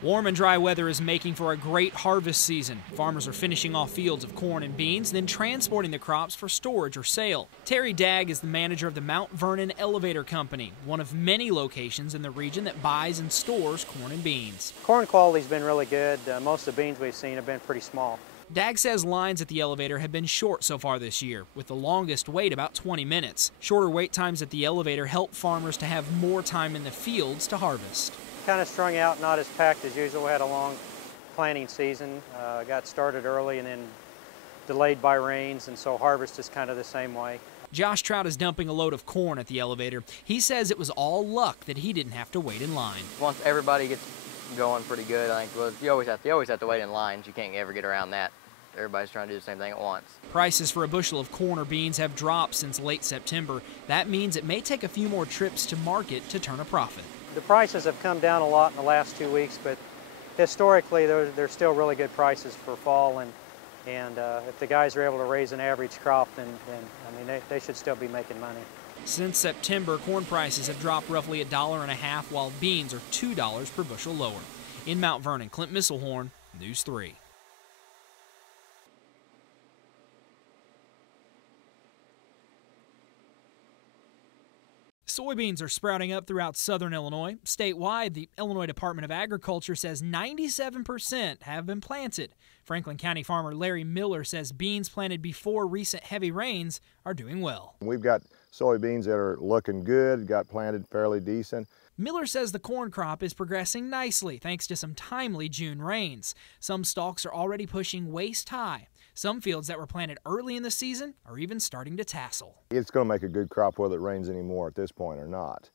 Warm and dry weather is making for a great harvest season. Farmers are finishing off fields of corn and beans, then transporting the crops for storage or sale. Terry Dagg is the manager of the Mount Vernon Elevator Company, one of many locations in the region that buys and stores corn and beans. Corn quality's been really good. Most of the beans we've seen have been pretty small. Dagg says lines at the elevator have been short so far this year, with the longest wait about 20 minutes. Shorter wait times at the elevator help farmers to have more time in the fields to harvest. Kind of strung out, not as packed as usual. We had a long planting season, got started early and then delayed by rains, and so harvest is kind of the same way. Josh Trout is dumping a load of corn at the elevator. He says it was all luck that he didn't have to wait in line. Once everybody gets going pretty good, I think you always have to wait in lines. You can't ever get around that. Everybody's trying to do the same thing at once. Prices for a bushel of corn or beans have dropped since late September. That means it may take a few more trips to market to turn a profit. The prices have come down a lot in the last 2 weeks, but historically they're still really good prices for fall, and if the guys are able to raise an average crop, then I mean they should still be making money. Since September, corn prices have dropped roughly $1.50, while beans are $2 per bushel lower. In Mount Vernon, Clint Misselhorn, News 3. Soybeans are sprouting up throughout southern Illinois. Statewide, the Illinois Department of Agriculture says 97% have been planted. Franklin County farmer Larry Miller says beans planted before recent heavy rains are doing well. We've got soybeans that are looking good, got planted fairly decent. Miller says the corn crop is progressing nicely thanks to some timely June rains. Some stalks are already pushing waist high. Some fields that were planted early in the season are even starting to tassel. It's going to make a good crop whether it rains anymore at this point or not.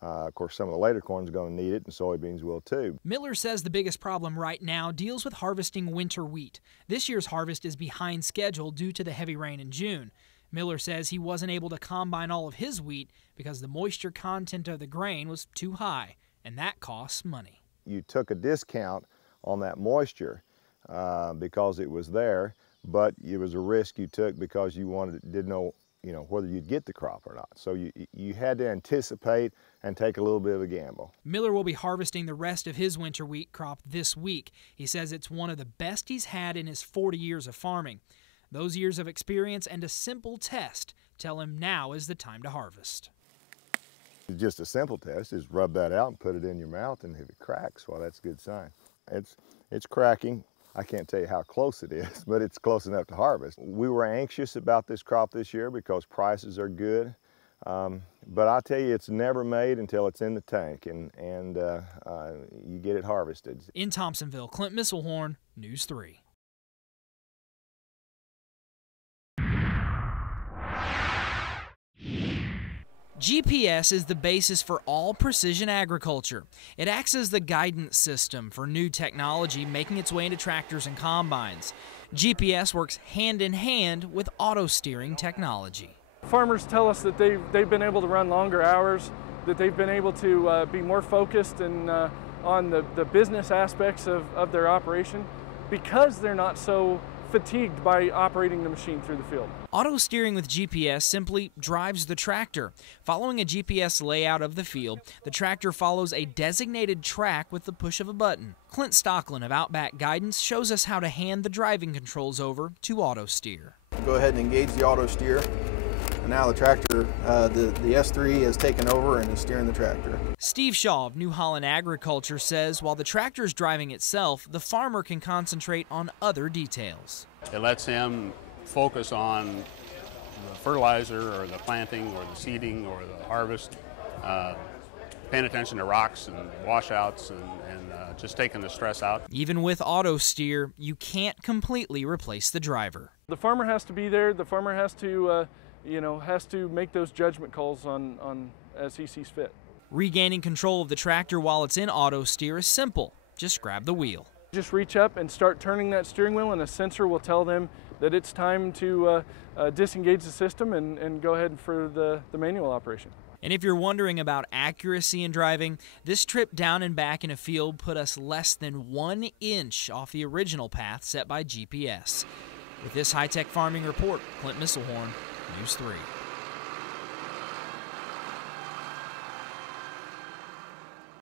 Of course, some of the later corn is going to need it, and soybeans will too. Miller says the biggest problem right now deals with harvesting winter wheat. This year's harvest is behind schedule due to the heavy rain in June. Miller says he wasn't able to combine all of his wheat because the moisture content of the grain was too high, and that costs money. You took a discount on that moisture because it was there, but it was a risk you took because you didn't know whether you'd get the crop or not. So you had to anticipate and take a little bit of a gamble. Miller will be harvesting the rest of his winter wheat crop this week. He says it's one of the best he's had in his 40 years of farming. Those years of experience and a simple test tell him now is the time to harvest. It's just a simple test, is rub that out and put it in your mouth, and if it cracks, well, that's a good sign. It's cracking. I can't tell you how close it is, but it's close enough to harvest. We were anxious about this crop this year because prices are good, but I'll tell you, it's never made until it's in the tank, and you get it harvested. In Thompsonville, Clint Misselhorn, News 3. GPS is the basis for all precision agriculture. It acts as the guidance system for new technology making its way into tractors and combines. GPS works hand in hand with auto steering technology. Farmers tell us that they've been able to run longer hours, that they've been able to be more focused and on the business aspects of their operation because they're not so fatigued by operating the machine through the field. Auto steering with GPS simply drives the tractor. Following a GPS layout of the field, the tractor follows a designated track with the push of a button. Clint Stocklin of Outback Guidance shows us how to hand the driving controls over to Autosteer. Go ahead and engage the Autosteer. And now the tractor, the S3 has taken over and is steering the tractor. Steve Shaw of New Holland Agriculture says while the tractor is driving itself, the farmer can concentrate on other details. It lets him focus on the fertilizer or the planting or the seeding or the harvest, paying attention to rocks and washouts and just taking the stress out. Even with Autosteer, you can't completely replace the driver. The farmer has to be there. The farmer has to has to make those judgment calls on as he sees fit. Regaining control of the tractor while it's in Autosteer is simple. Just grab the wheel. Just reach up and start turning that steering wheel, and a sensor will tell them that it's time to disengage the system and go ahead for the manual operation. And if you're wondering about accuracy in driving, this trip down and back in a field put us less than 1 inch off the original path set by GPS. With this high-tech farming report, Clint Misselhorn, News 3.